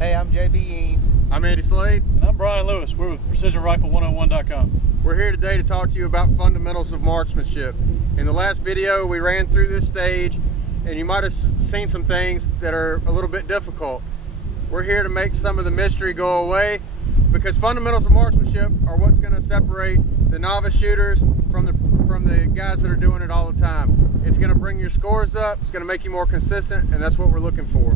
Hey, I'm JB Eames. I'm Andy Slade. And I'm Bryan Lewis. We're with PrecisionRifle101.com. We're here today to talk to you about fundamentals of marksmanship. In the last video, we ran through this stage, and you might have seen some things that are a little bit difficult. We're here to make some of the mystery go away, because fundamentals of marksmanship are what's going to separate the novice shooters from the guys that are doing it all the time. It's going to bring your scores up, it's going to make you more consistent, and that's what we're looking for.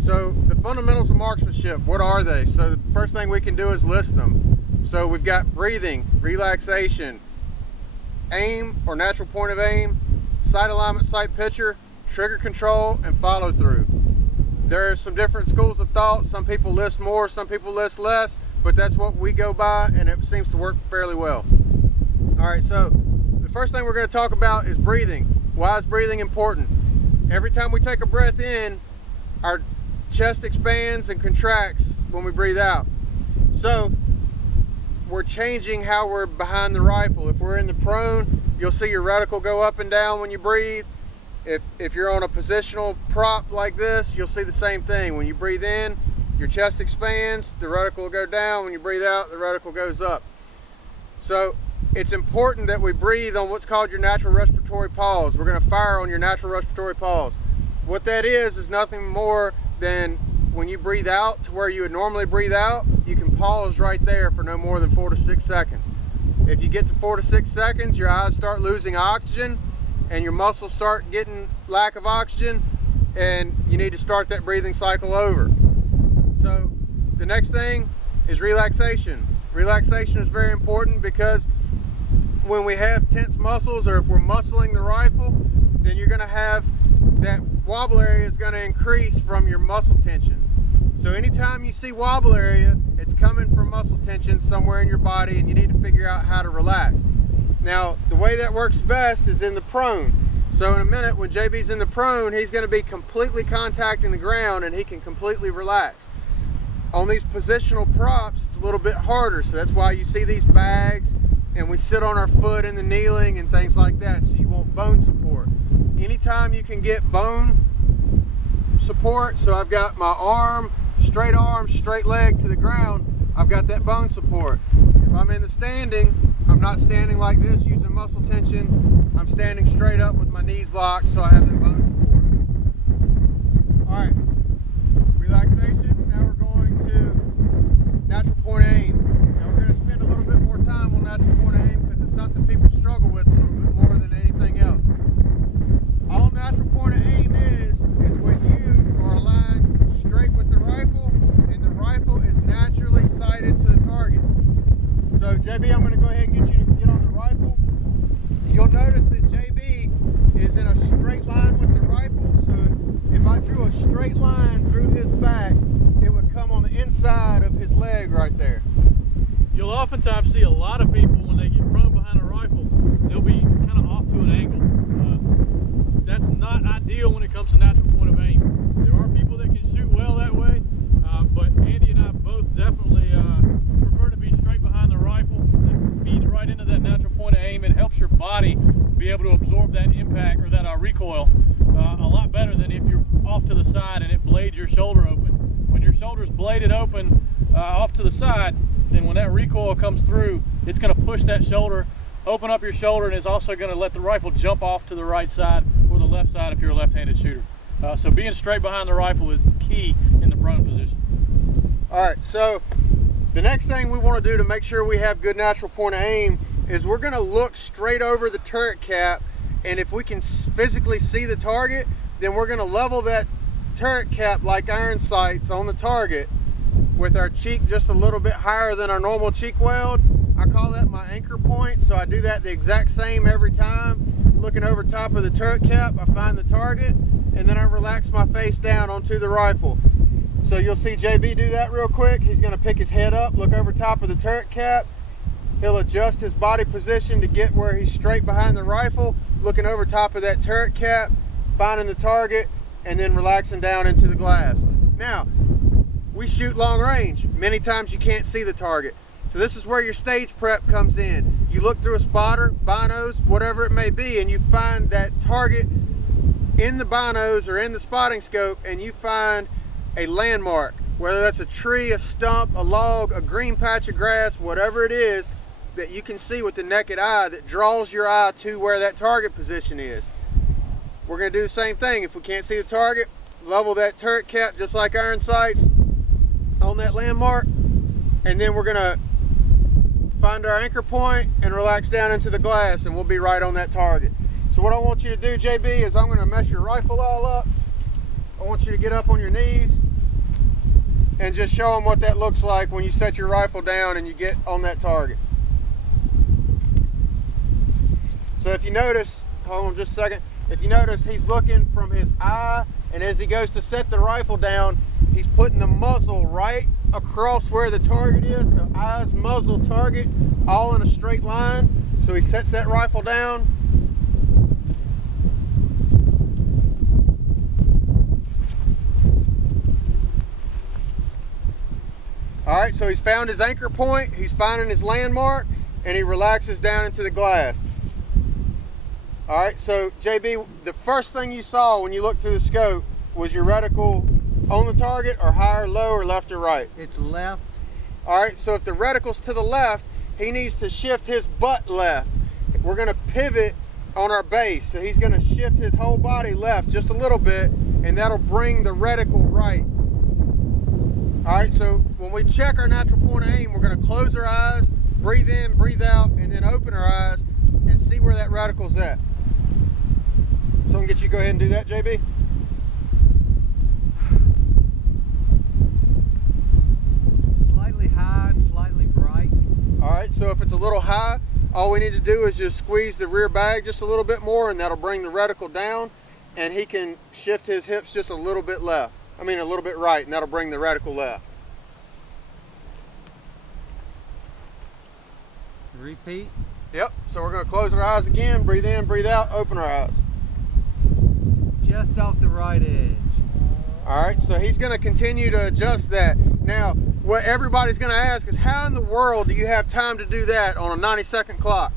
So the fundamentals of marksmanship, what are they? So the first thing we can do is list them. So we've got breathing, relaxation, aim or natural point of aim, sight alignment, sight picture, trigger control, and follow through. There are some different schools of thought. Some people list more, some people list less, but that's what we go by, and it seems to work fairly well. All right, so the first thing we're going to talk about is breathing. Why is breathing important? Every time we take a breath in, our chest expands and contracts when we breathe out. So we're changing how we're behind the rifle. If we're in the prone, you'll see your reticle go up and down when you breathe. If you're on a positional prop like this, you'll see the same thing. When you breathe in, your chest expands, the reticle will go down. When you breathe out, the reticle goes up. So it's important that we breathe on what's called your natural respiratory pause. We're going to fire on your natural respiratory pause. What that is nothing more than when you breathe out to where you would normally breathe out, you can pause right there for no more than 4 to 6 seconds. If you get to 4 to 6 seconds, your eyes start losing oxygen and your muscles start getting lack of oxygen, and you need to start that breathing cycle over. So the next thing is relaxation. Relaxation is very important, because when we have tense muscles, or if we're muscling the rifle, then you're going to have that wobble area is going to increase from your muscle tension. So anytime you see wobble area, it's coming from muscle tension somewhere in your body, and you need to figure out how to relax. Now, the way that works best is in the prone. So in a minute, when JB's in the prone, he's going to be completely contacting the ground, and he can completely relax. On these positional props, it's a little bit harder, so that's why you see these bags, and we sit on our foot in the kneeling and things like that, so you want bone support. Anytime you can get bone support, so I've got my arm, straight leg to the ground, I've got that bone support. If I'm in the standing, I'm not standing like this using muscle tension, I'm standing straight up with my knees locked, so I have that bone support. All right, relaxation. Now we're going to natural point aim. Now we're going to spend a little bit more time on natural point aim, because it's something people struggle with a little bit more than anything else. All natural point of aim is when you are aligned straight with the rifle, and the rifle is naturally sighted to the target. So JB, I'm going to go ahead and get you to get on the rifle. You'll notice that JB is in a straight line with the rifle, so if I drew a straight line through his back, it would come on the inside of his leg right there. You'll oftentimes see a lot of people, when they get prone behind a rifle, they'll be kind of off to an angle. That's not ideal when it comes to natural point of aim. There are people that can shoot well that way, but Andy and I both definitely prefer to be straight behind the rifle. That feeds right into that natural point of aim. It helps your body be able to absorb that impact, or that recoil, a lot better than if you're off to the side and it blades your shoulder open. When your shoulder's bladed open off to the side, then when that recoil comes through, it's going to push that shoulder, open up your shoulder, and it's also going to let the rifle jump off to the right side or the left side if you're a left-handed shooter. So being straight behind the rifle is key in the prone position. All right, so the next thing we want to do to make sure we have good natural point of aim is we're going to look straight over the turret cap, and if we can physically see the target, then we're going to level that turret cap like iron sights on the target with our cheek just a little bit higher than our normal cheek weld. I call that my anchor point, so I do that the exact same every time. Looking over top of the turret cap, I find the target, and then I relax my face down onto the rifle. So you'll see JB do that real quick. He's going to pick his head up, look over top of the turret cap. He'll adjust his body position to get where he's straight behind the rifle, looking over top of that turret cap, finding the target, and then relaxing down into the glass. Now, we shoot long range. Many times you can't see the target. So this is where your stage prep comes in. You look through a spotter, binos, whatever it may be, and you find that target in the binos or in the spotting scope, and you find a landmark. whether that's a tree, a stump, a log, a green patch of grass, whatever it is that you can see with the naked eye that draws your eye to where that target position is. We're going to do the same thing. If we can't see the target, level that turret cap just like iron sights on that landmark, and then we're going to find our anchor point and relax down into the glass, and we'll be right on that target. So what I want you to do, JB, is I'm going to mess your rifle all up. I want you to get up on your knees and just show them what that looks like when you set your rifle down and you get on that target. So if you notice, hold on just a second, if you notice, he's looking from his eye, and as he goes to set the rifle down, he's putting the muzzle right across where the target is. So eyes, muzzle, target, all in a straight line. So he sets that rifle down. All right, so he's found his anchor point, he's finding his landmark, and he relaxes down into the glass. All right, so JB, the first thing you saw when you looked through the scope was your reticle on the target, or high or low, or left or right? It's left. All right, so if the reticle's to the left, he needs to shift his butt left. We're gonna pivot on our base, so he's gonna shift his whole body left just a little bit, and that'll bring the reticle right. All right, so when we check our natural point of aim, we're gonna close our eyes, breathe in, breathe out, and then open our eyes and see where that reticle's at. So I can get you to go ahead and do that, JB. Slightly high and slightly bright. All right, so if it's a little high, all we need to do is just squeeze the rear bag just a little bit more, and that'll bring the reticle down, and he can shift his hips just a little bit left. I mean, a little bit right, and that'll bring the reticle left. Repeat. Yep, so we're gonna close our eyes again, breathe in, breathe out, open our eyes. Just off the right edge. All right, so he's gonna continue to adjust that. Now, what everybody's gonna ask is, how in the world do you have time to do that on a 90-second clock?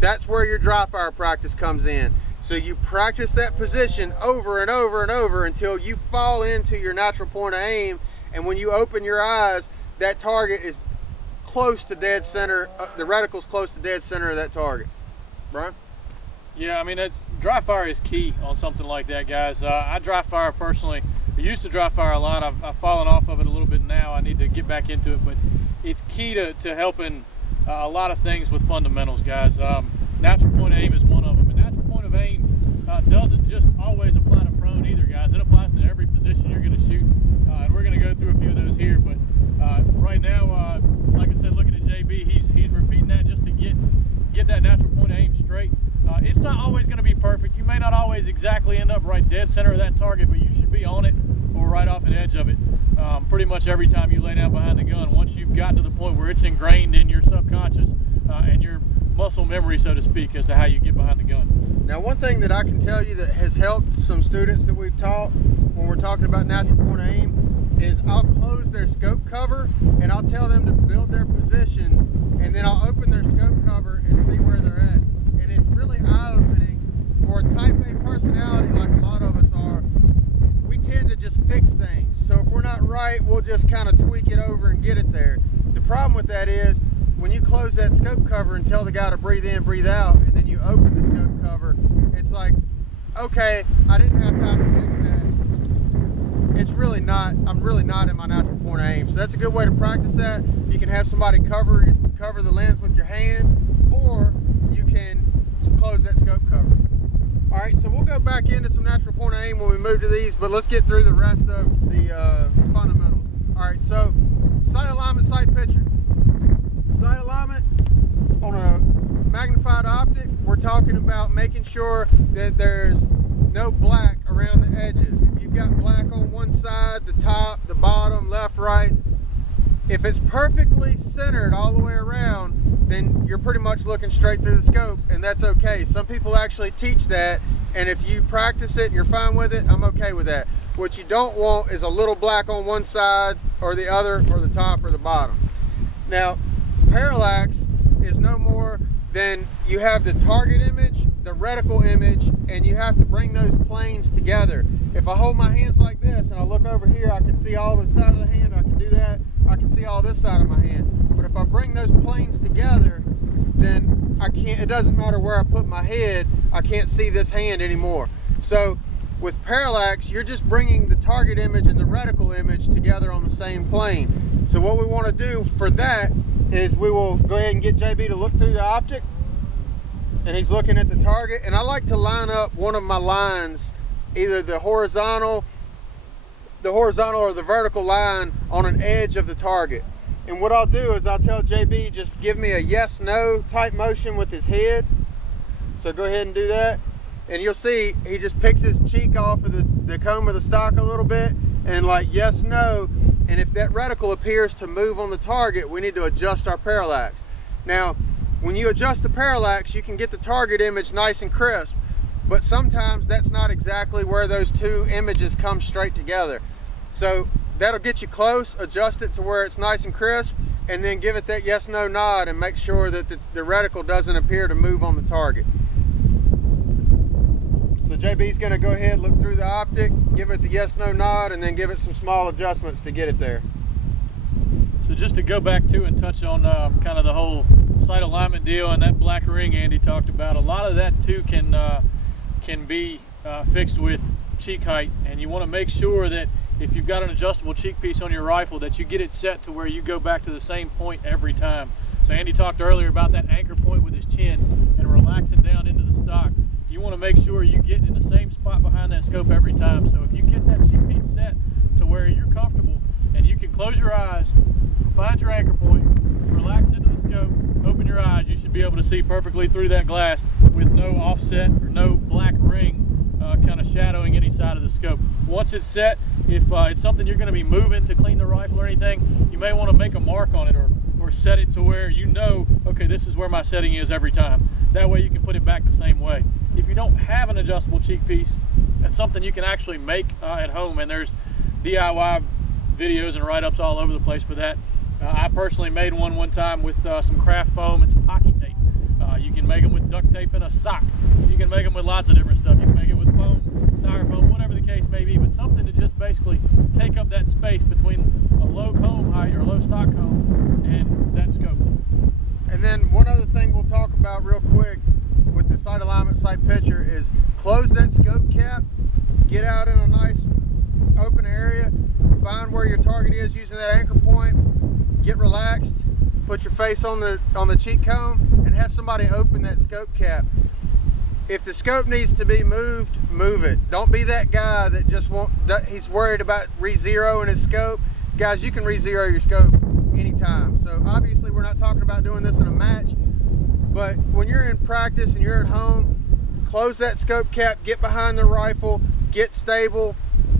That's where your dry fire practice comes in. So you practice that position over and over and over until you fall into your natural point of aim, and when you open your eyes, that target is close to dead center, the reticle's close to dead center of that target. Bryan? Yeah, I mean, dry fire is key on something like that, guys. I dry fire personally. I used to dry fire a lot. I've fallen off of it a little bit now. I need to get back into it, but it's key to helping a lot of things with fundamentals, guys. Natural point of aim is one of them. And natural point of aim doesn't just always apply to prone either, guys. It applies to every position you're going to shoot. And we're going to go through a few of those here, but right now, like I said, looking at JB, he's repeating that just to get that natural point of aim straight. It's not always going to be perfect. You may not always exactly end up right dead center of that target, but you should be on it or right off an edge of it pretty much every time you lay down behind the gun. Once you've gotten to the point where it's ingrained in your subconscious and your muscle memory, so to speak, as to how you get behind the gun. Now, one thing that I can tell you that has helped some students that we've taught when we're talking about natural point of aim is I'll close their scope cover and I'll tell them to build their position, and then I'll open their scope cover and see where they're at. And it's really eye-opening for a type A personality like a lot of us are. We tend to just fix things. So if we're not right, we'll just kind of tweak it over and get it there. The problem with that is when you close that scope cover and tell the guy to breathe in, breathe out, and then you open the scope cover, it's like, okay, I didn't have time to fix that. It's really not, I'm really not in my natural point of aim. So that's a good way to practice that. You can have somebody cover the lens with your hand, or you can close that scope cover. All right, so we'll go back into some natural point of aim when we move to these, but let's get through the rest of the fundamentals. All right, so sight alignment, sight picture. Sight alignment on a magnified optic, we're talking about making sure that there's no black around the edges. If you've got black on one side, the top, the bottom, left, right, if it's perfectly centered all the way around, then you're pretty much looking straight through the scope, and that's okay. Some people actually teach that, and if you practice it and you're fine with it, I'm okay with that. What you don't want is a little black on one side or the other, or the top or the bottom. Now, parallax is no more than you have the target image, the reticle image, and you have to bring those planes together. if I hold my hands like this and I look over here, I can see all the side of the hand, I can do that, I can see all this side of my hand. But if I bring those planes together, then I can't, it doesn't matter where I put my head, I can't see this hand anymore. So with parallax, you're just bringing the target image and the reticle image together on the same plane. So what we want to do for that is we will go ahead and get JB to look through the optic, and he's looking at the target, and I like to line up one of my lines, either the horizontal or the vertical line on an edge of the target. And what I'll do is I'll tell JB, just give me a yes no type motion with his head. So go ahead and do that, and you'll see he just picks his cheek off of the comb of the stock a little bit and like yes no. And if that reticle appears to move on the target, we need to adjust our parallax. Now when you adjust the parallax, you can get the target image nice and crisp, but sometimes that's not exactly where those two images come straight together. So that'll get you close, adjust it to where it's nice and crisp, and then give it that yes no nod and make sure that the reticle doesn't appear to move on the target. So JB's going to go ahead, look through the optic, give it the yes no nod, and then give it some small adjustments to get it there. So just to go back to and touch on kind of the whole sight alignment deal and that black ring Andy talked about, a lot of that too can be fixed with cheek height, and you want to make sure that if you've got an adjustable cheek piece on your rifle that you get it set to where you go back to the same point every time. So Andy talked earlier about that anchor point with his chin and relaxing down into the stock. You want to make sure you get in the same spot behind that scope every time. So if you get that cheek piece set to where you're comfortable and you can close your eyes, find your anchor point, relax into the scope, open your eyes, you should be able to see perfectly through that glass with no offset or no black ring kind of shadowing any side of the scope. Once it's set, if it's something you're going to be moving to clean the rifle or anything, you may want to make a mark on it or set it to where you know, okay, this is where my setting is every time. That way you can put it back the same way. If you don't have an adjustable cheek piece, that's something you can actually make at home, and there's DIY videos and write-ups all over the place for that. I personally made one time with some craft foam and some hockey tape. You can make them with duct tape and a sock. You can make them with lots of different stuff. You can make it with foam, styrofoam, whatever the case may be, but something to just basically take up that space between a low comb height or low stock comb and that scope. And then one other thing we'll talk about real quick with the sight alignment, sight picture is close that scope cap, get out in a nice open area, find where your target is using that anchor point, get relaxed, put your face on the cheek comb, and have somebody open that scope cap. If the scope needs to be moved, move it. Don't be that guy that he's worried about re-zeroing his scope. Guys, you can re-zero your scope anytime. So obviously we're not talking about doing this in a match, but when you're in practice and you're at home, close that scope cap, get behind the rifle, get stable,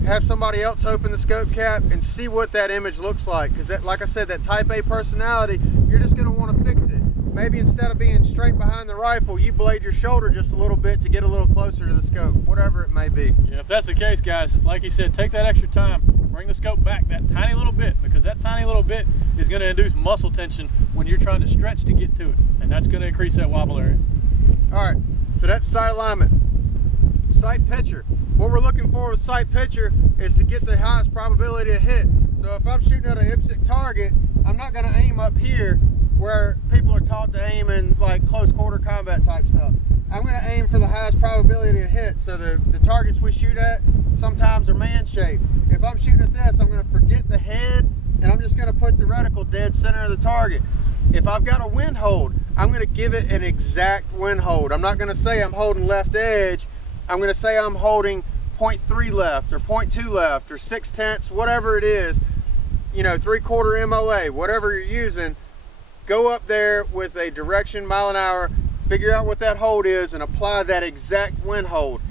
have somebody else open the scope cap and see what that image looks like. Because that, like I said, that type A personality, you're just going to want to fix it. Maybe instead of being straight behind the rifle, you blade your shoulder just a little bit to get a little closer to the scope, whatever it may be. Yeah, if that's the case, guys, like he said, take that extra time, bring the scope back that tiny little bit, because that tiny little bit is going to induce muscle tension when you're trying to stretch to get to it, and that's going to increase that wobble area. All right, so that's sight alignment. Sight picture. What we're looking for with sight picture is to get the highest probability of hit. So if I'm shooting at an IPSC target, I'm not going to aim up here where people are taught to aim in like close quarter combat type stuff. I'm going to aim for the highest probability of hit. So the targets we shoot at sometimes are man shaped. If I'm shooting at this, I'm going to forget the head and I'm just going to put the reticle dead center of the target. If I've got a wind hold, I'm going to give it an exact wind hold. I'm not going to say I'm holding left edge. I'm going to say I'm holding 0.3 left or 0.2 left or 0.6, whatever it is, you know, 3/4 MOA, whatever you're using. Go up there with a direction mile an hour, figure out what that hold is and apply that exact wind hold.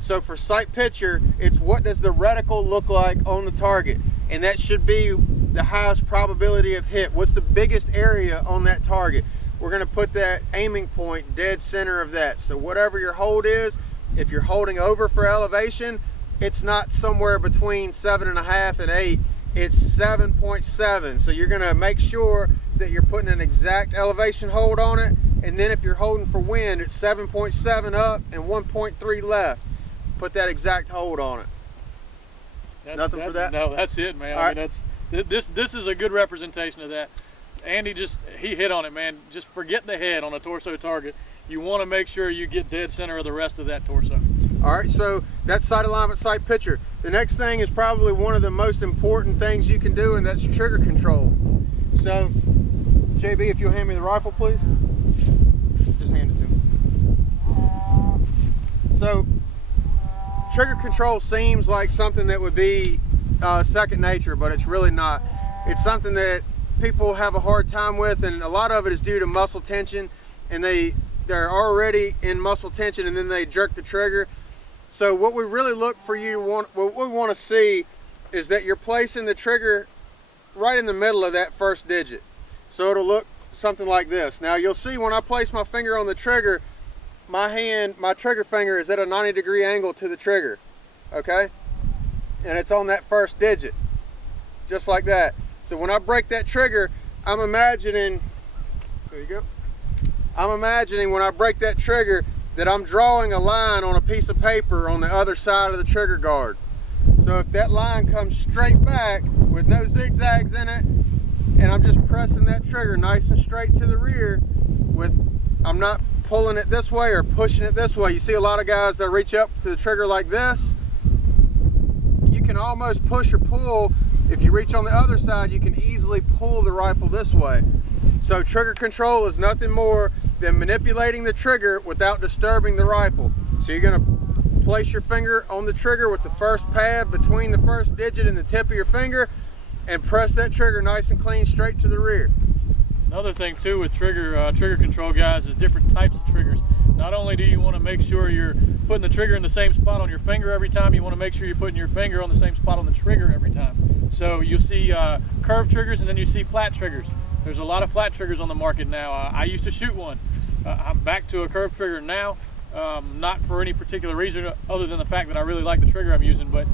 So for sight picture, it's what does the reticle look like on the target, and that should be the highest probability of hit. What's the biggest area on that target? We're going to put that aiming point dead center of that. So whatever your hold is, if you're holding over for elevation, it's not somewhere between 7.5 and 8, it's 7.7. So you're going to make sure that you're putting an exact elevation hold on it, and then if you're holding for wind, it's 7.7 up and 1.3 left. Put that exact hold on it. Nothing for that? No, that's it, man. All I mean, this is a good representation of that. Andy he hit on it, man. Just forget the head on a torso target. You want to make sure you get dead center of the rest of that torso. All right, so that's sight alignment, sight picture. The next thing is probably one of the most important things you can do, and that's trigger control. So, JB, if you'll hand me the rifle, please. Just hand it to me. So, trigger control seems like something that would be second nature, but it's really not. It's something that people have a hard time with, and a lot of it is due to muscle tension, and they're already in muscle tension and then they jerk the trigger. So what we really look for what we want to see is that you're placing the trigger right in the middle of that first digit. So it'll look something like this. Now you'll see when I place my finger on the trigger, my trigger finger is at a 90-degree angle to the trigger, okay? And it's on that first digit, just like that. So when I break that trigger, I'm imagining, there you go. I'm imagining when I break that trigger that I'm drawing a line on a piece of paper on the other side of the trigger guard. So if that line comes straight back with no zigzags in it, and I'm just pressing that trigger nice and straight to the rear, I'm not pulling it this way or pushing it this way. You see a lot of guys that reach up to the trigger like this. You can almost push or pull. If you reach on the other side, you can easily pull the rifle this way. So trigger control is nothing more than manipulating the trigger without disturbing the rifle. So you're going to place your finger on the trigger with the first pad between the first digit and the tip of your finger, and press that trigger nice and clean straight to the rear. Another thing too with trigger control, guys, is different types of triggers. Not only do you want to make sure you're putting the trigger in the same spot on your finger every time, you want to make sure you're putting your finger on the same spot on the trigger every time. So you'll see curved triggers, and then you see flat triggers. There's a lot of flat triggers on the market now. I used to shoot one. I'm back to a curved trigger now, not for any particular reason other than the fact that I really like the trigger I'm using. But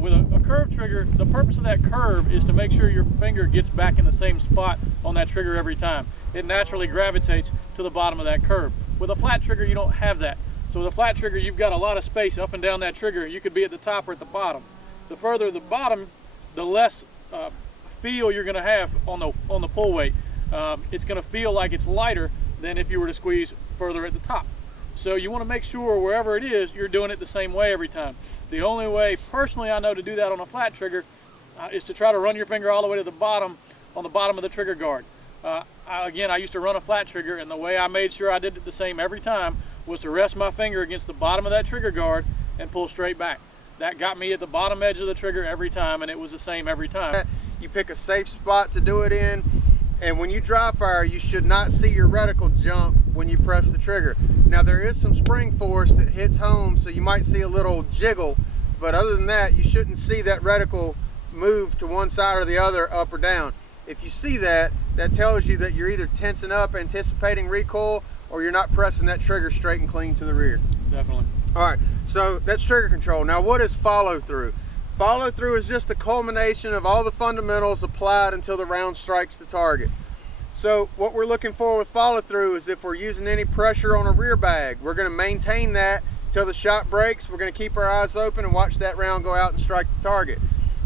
with a curved trigger, the purpose of that curve is to make sure your finger gets back in the same spot on that trigger every time. It naturally gravitates to the bottom of that curve. With a flat trigger, you don't have that. So with a flat trigger, you've got a lot of space up and down that trigger. You could be at the top or at the bottom. The further the bottom, the less feel you're going to have on the pull weight. It's going to feel like it's lighter than if you were to squeeze further at the top. So you want to make sure wherever it is, you're doing it the same way every time. The only way personally I know to do that on a flat trigger is to try to run your finger all the way to the bottom, on the bottom of the trigger guard. Again, I used to run a flat trigger, and the way I made sure I did it the same every time was to rest my finger against the bottom of that trigger guard and pull straight back. That got me at the bottom edge of the trigger every time, and it was the same every time. You pick a safe spot to do it in, and when you dry fire, you should not see your reticle jump when you press the trigger. Now there is some spring force that hits home, so you might see a little jiggle, but other than that, you shouldn't see that reticle move to one side or the other, up or down. If you see that, that tells you that you're either tensing up, anticipating recoil, or you're not pressing that trigger straight and clean to the rear. Definitely. All right, so that's trigger control. Now what is follow through? Follow through is just the culmination of all the fundamentals applied until the round strikes the target. So what we're looking for with follow through is if we're using any pressure on a rear bag, we're going to maintain that till the shot breaks. We're going to keep our eyes open and watch that round go out and strike the target.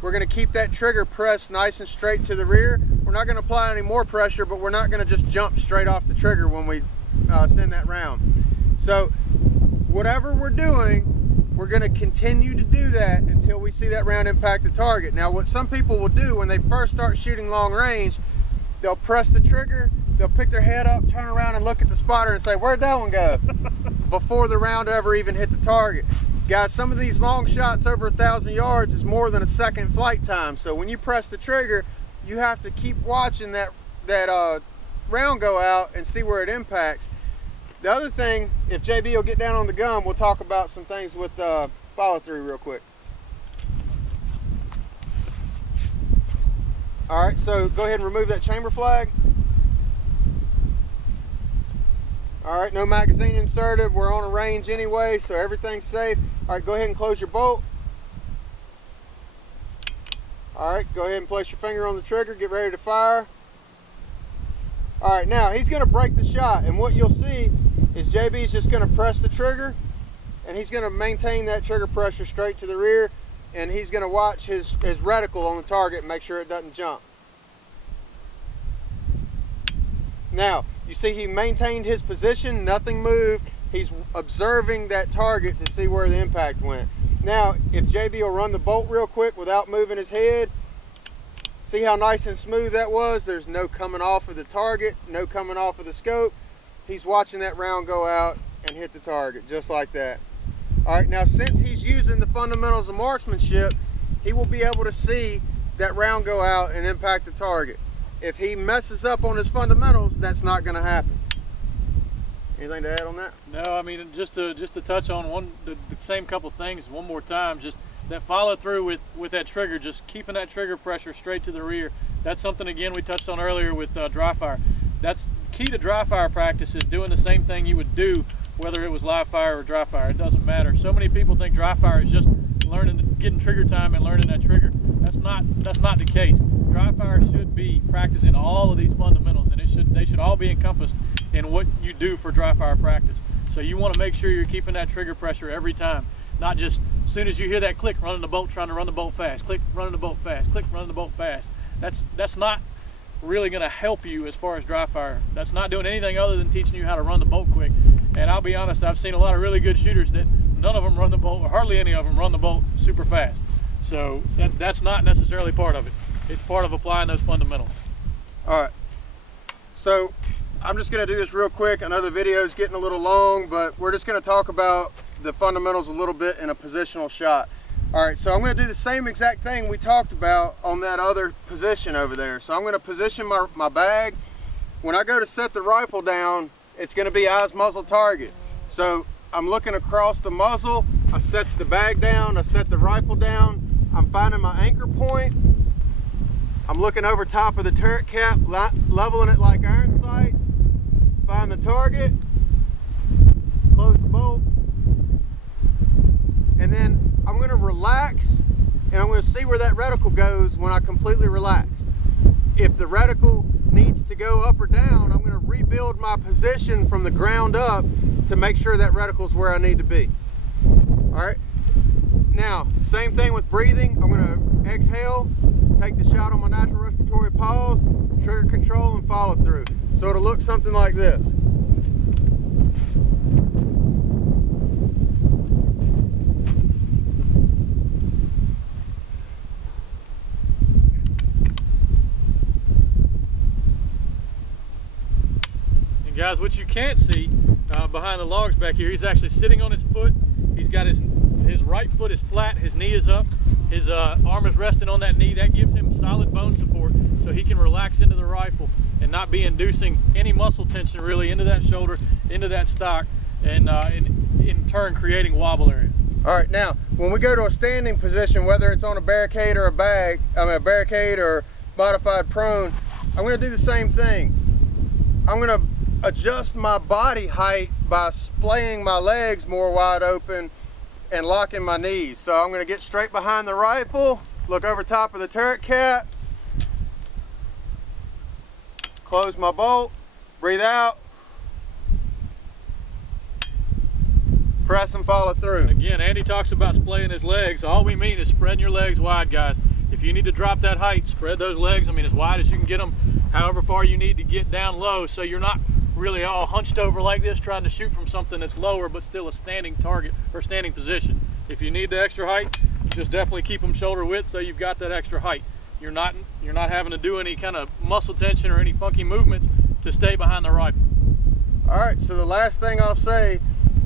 We're going to keep that trigger pressed nice and straight to the rear. We're not going to apply any more pressure, but we're not going to just jump straight off the trigger when we send that round. So whatever we're doing, we're going to continue to do that until we see that round impact the target. Now what some people will do when they first start shooting long range, they'll press the trigger, they'll pick their head up, turn around and look at the spotter and say, where'd that one go? Before the round ever even hit the target. Guys, some of these long shots over 1,000 yards is more than a second flight time. So when you press the trigger, you have to keep watching that round go out and see where it impacts. The other thing, if JB will get down on the gun, we'll talk about some things with follow through real quick. All right, so go ahead and remove that chamber flag. All right, no magazine inserted. We're on a range anyway, so everything's safe. All right, go ahead and close your bolt. All right, go ahead and place your finger on the trigger. Get ready to fire. All right, now he's going to break the shot, and what you'll see is JB's just going to press the trigger, and he's going to maintain that trigger pressure straight to the rear. and he's going to watch his reticle on the target and make sure it doesn't jump. Now, you see he maintained his position, nothing moved. He's observing that target to see where the impact went. Now, if JB will run the bolt real quick without moving his head, see how nice and smooth that was? There's no coming off of the target, no coming off of the scope. He's watching that round go out and hit the target, just like that. All right, now since he's using the fundamentals of marksmanship, he will be able to see that round go out and impact the target. If he messes up on his fundamentals, that's not going to happen. Anything to add on that? No, I mean, just to touch on the same couple things one more time, just that follow through with that trigger, just keeping that trigger pressure straight to the rear. That's something, again, we touched on earlier with dry fire. That's key to dry fire practice, is doing the same thing you would do whether it was live fire or dry fire. It doesn't matter. So many people think dry fire is just getting trigger time and learning that trigger. That's not the case. Dry fire should be practicing all of these fundamentals, and they should all be encompassed in what you do for dry fire practice. So you want to make sure you're keeping that trigger pressure every time, not just as soon as you hear that click, running the bolt, trying to run the bolt fast, click, running the bolt fast, click, running the bolt fast. That's not really going to help you as far as dry fire. That's not doing anything other than teaching you how to run the bolt quick. And I'll be honest, I've seen a lot of really good shooters that none of them run the bolt, or hardly any of them run the bolt super fast. So that's not necessarily part of it. It's part of applying those fundamentals. All right, so I'm just going to do this real quick. I know the video is getting a little long, but we're just going to talk about the fundamentals a little bit in a positional shot. All right, so I'm going to do the same exact thing we talked about on that other position over there. So I'm going to position my bag. When I go to set the rifle down, it's going to be eyes, muzzle, target. So I'm looking across the muzzle, I set the bag down, I set the rifle down, I'm finding my anchor point, I'm looking over top of the turret cap, leveling it like iron sights, find the target, close the bolt, and then I'm going to relax, and I'm going to see where that reticle goes when I completely relax. If the reticle needs to go up or down, I'm going to rebuild my position from the ground up to make sure that reticle is where I need to be. All right. Now, same thing with breathing. I'm going to exhale, take the shot on my natural respiratory pause, trigger control, and follow through. So it'll look something like this. Guys, what you can't see behind the logs back here, he's actually sitting on his foot. He's got his right foot is flat, his knee is up, his arm is resting on that knee. That gives him solid bone support so he can relax into the rifle and not be inducing any muscle tension really into that shoulder, into that stock, and in turn creating wobble area. All right, now when we go to a standing position, whether it's on a barricade or a barricade or modified prone, I'm going to do the same thing. I'm going to adjust my body height by splaying my legs more wide open and locking my knees. So I'm going to get straight behind the rifle, look over top of the turret cap, close my bolt, breathe out, press and follow through. Again, Andy talks about splaying his legs. All we mean is spreading your legs wide, guys. If you need to drop that height, spread those legs, I mean, as wide as you can get them, however far you need to get down low, so you're not really all hunched over like this trying to shoot from something that's lower but still a standing target or standing position. If you need the extra height, just definitely keep them shoulder width so you've got that extra height. You're not having to do any kind of muscle tension or any funky movements to stay behind the rifle. All right, so the last thing I'll say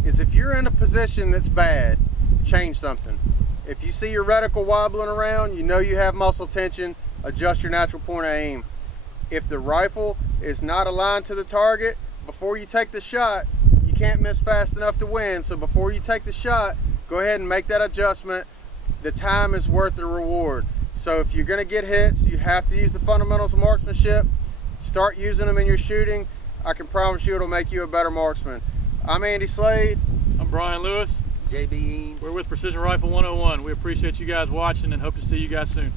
is if you're in a position that's bad, change something. If you see your reticle wobbling around, you know you have muscle tension, adjust your natural point of aim. If the rifle is not aligned to the target, before you take the shot, you can't miss fast enough to win. So before you take the shot, go ahead and make that adjustment. The time is worth the reward. So if you're going to get hits, you have to use the fundamentals of marksmanship. Start using them in your shooting. I can promise you it'll make you a better marksman. I'm Andy Slade. I'm Bryan Lewis. JB. We're with Precision Rifle 101. We appreciate you guys watching and hope to see you guys soon.